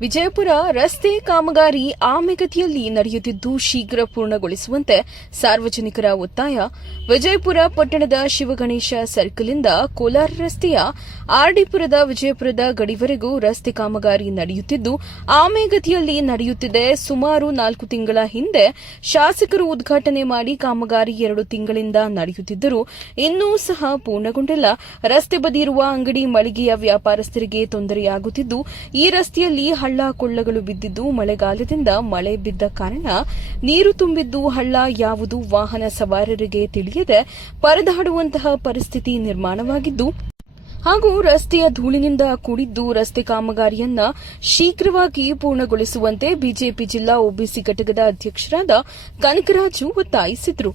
ವಿಜಯಪುರ ರಸ್ತೆ ಕಾಮಗಾರಿ ಆಮೆಗತಿಯಲ್ಲಿ ನಡೆಯುತ್ತಿದ್ದು ಶೀಘ್ರ ಪೂರ್ಣಗೊಳಿಸುವಂತೆ ಸಾರ್ವಜನಿಕರ ಒತ್ತಾಯ. ವಿಜಯಪುರ ಪಟ್ಟಣದ ಶಿವಗಣೇಶ ಸರ್ಕಲ್ನಿಂದ ಕೋಲಾರ ರಸ್ತೆಯ ಆರ್ಡಿಪುರದ ವಿಜಯಪುರದ ಗಡಿವರೆಗೂ ರಸ್ತೆ ಕಾಮಗಾರಿ ನಡೆಯುತ್ತಿದ್ದು, ಆಮೆಗತಿಯಲ್ಲಿ ನಡೆಯುತ್ತಿದೆ. ಸುಮಾರು ನಾಲ್ಕು ತಿಂಗಳ ಹಿಂದೆ ಶಾಸಕರು ಉದ್ಘಾಟನೆ ಮಾಡಿ ಕಾಮಗಾರಿ ಎರಡು ತಿಂಗಳಿಂದ ನಡೆಯುತ್ತಿದ್ದರೂ, ಇನ್ನೂ ಸಹ ಪೂರ್ಣಗೊಂಡಿಲ್ಲ. ರಸ್ತೆ ಬದಿರುವ ಅಂಗಡಿ ಮಳಿಗೆಯ ವ್ಯಾಪಾರಸ್ಥರಿಗೆ ತೊಂದರೆಯಾಗುತ್ತಿದ್ದು, ಈ ರಸ್ತೆಯಲ್ಲಿ ಹಳ್ಳ ಕೊಳ್ಳಗಳು ಬಿದ್ದಿದ್ದು ಮಳೆಗಾಲದಿಂದ ಮಳೆ ಬಿದ್ದ ಕಾರಣ ನೀರು ತುಂಬಿದ್ದು ಹಳ್ಳ ಯಾವುದು ವಾಹನ ಸವಾರರಿಗೆ ತಿಳಿಯದೆ ಪರದಾಡುವಂತಹ ಪರಿಸ್ಥಿತಿ ನಿರ್ಮಾಣವಾಗಿದ್ದು ಹಾಗೂ ರಸ್ತೆಯ ಧೂಳಿನಿಂದ ಕೂಡಿದ್ದು ರಸ್ತೆ ಕಾಮಗಾರಿಯನ್ನ ಶೀಘ್ರವಾಗಿ ಪೂರ್ಣಗೊಳಿಸುವಂತೆ ಬಿಜೆಪಿ ಜಿಲ್ಲಾ ಒಬಿಸಿ ಘಟಕದ ಅಧ್ಯಕ್ಷರಾದ ಕನಕರಾಜು ಒತ್ತಾಯಿಸಿದರು.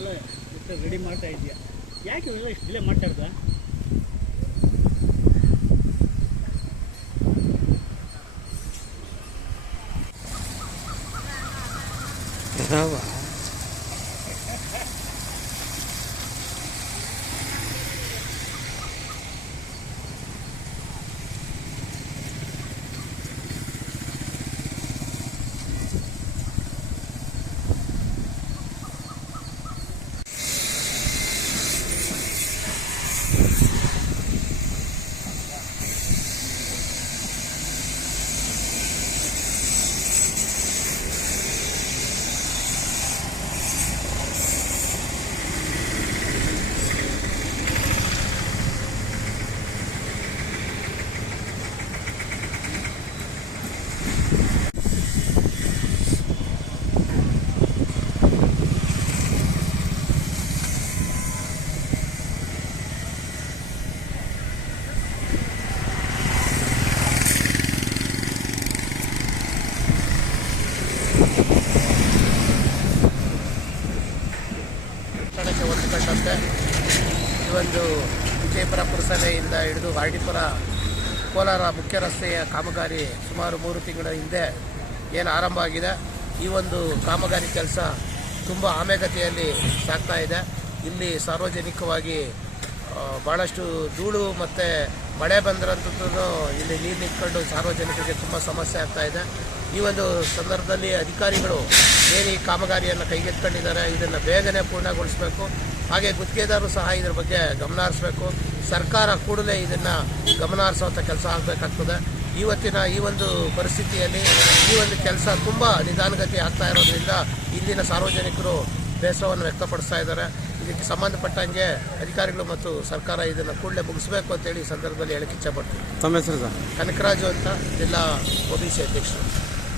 ಎಲ್ಲ ರೆಡಿ ಮಾಡ್ತಾ ಇದೆಯಾ ಯಾಕೆ ಇವೆಲ್ಲ ಇಷ್ಟು ಡಿಲೇ ಮಾಡ್ತಾ ಇರ್ತಾ ಹೊಂದಿಕೊಂಡಂತೆ ಈ ಒಂದು ವಿಜಯಪುರ ಪುರಸಭೆಯಿಂದ ಹಿಡಿದು ವಾರ್ಡಿಪುರ, ಕೋಲಾರ ಮುಖ್ಯ ರಸ್ತೆಯ ಕಾಮಗಾರಿ ಸುಮಾರು ಮೂರು ತಿಂಗಳ ಹಿಂದೆ ಏನು ಆರಂಭ ಆಗಿದೆ. ಈ ಒಂದು ಕಾಮಗಾರಿ ಕೆಲಸ ತುಂಬ ಆಮೆಗತಿಯಲ್ಲಿ ಸಾಗ್ತಾ ಇದೆ. ಇಲ್ಲಿ ಸಾರ್ವಜನಿಕವಾಗಿ ಭಾಳಷ್ಟು ಧೂಳು ಮತ್ತು ಮಳೆ ಬಂದ್ರಂತೂ ಇಲ್ಲಿ ನೀರು ನಿಂತ್ಕೊಂಡು ಸಾರ್ವಜನಿಕರಿಗೆ ತುಂಬ ಸಮಸ್ಯೆ ಆಗ್ತಾ ಇದೆ. ಈ ಒಂದು ಸಂದರ್ಭದಲ್ಲಿ ಅಧಿಕಾರಿಗಳು ಏನು ಈ ಕಾಮಗಾರಿಯನ್ನು ಕೈಗೆತ್ಕೊಂಡಿದ್ದಾರೆ ಇದನ್ನು ಬೇಗನೆ ಪೂರ್ಣಗೊಳಿಸಬೇಕು. ಹಾಗೆ ಗುತ್ತಿಗೆದಾರರು ಸಹ ಇದ್ರ ಬಗ್ಗೆ ಗಮನ ಹರಿಸಬೇಕು. ಸರ್ಕಾರ ಕೂಡಲೇ ಇದನ್ನು ಗಮನ ಹರಿಸುವಂಥ ಕೆಲಸ ಆಗಬೇಕಾಗ್ತದೆ. ಇವತ್ತಿನ ಈ ಒಂದು ಪರಿಸ್ಥಿತಿಯಲ್ಲಿ ಈ ಒಂದು ಕೆಲಸ ತುಂಬ ನಿಧಾನಗತಿ ಆಗ್ತಾ ಇರೋದ್ರಿಂದ ಇಲ್ಲಿನ ಸಾರ್ವಜನಿಕರು ಬೇಸರವನ್ನು ವ್ಯಕ್ತಪಡಿಸ್ತಾ ಇದ್ದಾರೆ. ಇದಕ್ಕೆ ಸಂಬಂಧಪಟ್ಟಂಗೆ ಅಧಿಕಾರಿಗಳು ಮತ್ತು ಸರ್ಕಾರ ಇದನ್ನು ಕೂಡಲೇ ಮುಗಿಸಬೇಕು ಅಂತೇಳಿ ಈ ಸಂದರ್ಭದಲ್ಲಿ ಹೇಳಕ್ಕೆ ತಮ್ಮ ಹೆಸರು ಸರ್? ಕನಕರಾಜು ಅಂತ ಜಿಲ್ಲಾ ಒ ಬಿ ಸಿ ಅಧ್ಯಕ್ಷರು.